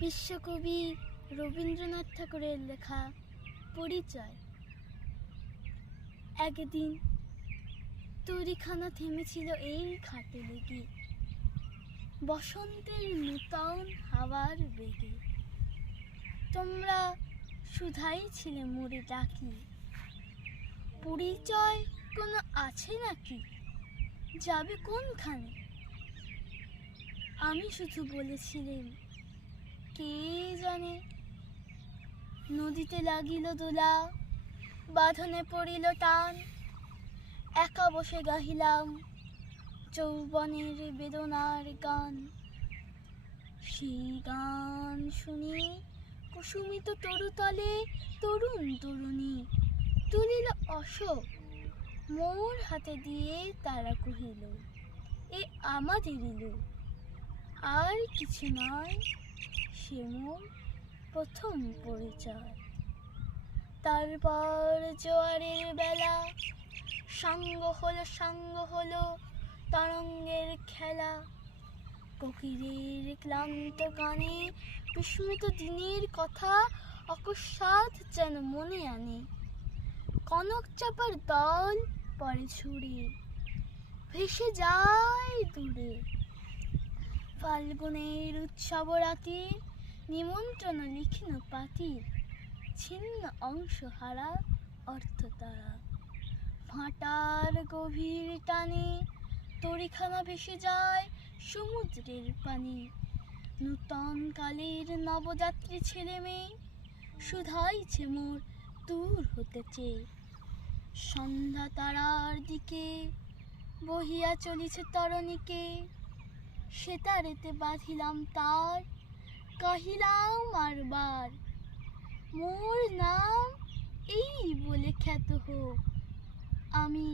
বিশ্বকবি রবীন্দ্রনাথ ঠাকুরের লেখা পরিচয়। একদিন তরিখানা থেমেছিল এই ঘাটে লেগে, বসন্তের নূতন হাওয়ার বেগে। তোমরা সুধাই ছিলে মোরে ডাকি, পরিচয় কোনো আছে নাকি, যাবে কোনখানে? আমি শুধু বলেছিলেন কে জানে। নদীতে লাগিল দোলা, বাঁধনে পড়িল টান, একা বসে গাহিলাম যৌবনের বেদনার গান। সেই গান শুনি কুসুমিত তরুতলে তরুণ তরুণী তুলিল অশোক, মোর হাতে দিয়ে তারা কহিল এ আমাদেরই লোক। আর কিছু নয়, সে মোর প্রথম পরিচয়। তারপর জোয়ারের বেলা, সাঙ্গ হলো তরঙ্গের খেলা। কোকিলের ক্লান্ত গানে বিস্মৃত দিনের কথা অকস্মাৎ যেন মনে আনে। কনক চাপার দল পরে ছুড়ে ভেসে যায় দূরে। ফাল্গুনের উৎসব রাতে নিমন্ত্রণ লিখিন পাতির, ছিন্ন অংশ হারা অর্থ তারা। ভাটার গভীর টানে তরিখানা ভেসে যায় সমুদ্রের পানে। নূতন কালের নবযাত্রী ছেলে মেয়ে শুধাইছে মোর দূর হতে চেয়ে। সন্ধ্যা তারার দিকে বহিয়া চলিছে তরণীকে, সেতারেতে বাঁধিলাম তার, কহিলাম আরবার মোর নাম এই বলে খ্যাত হোক। আমি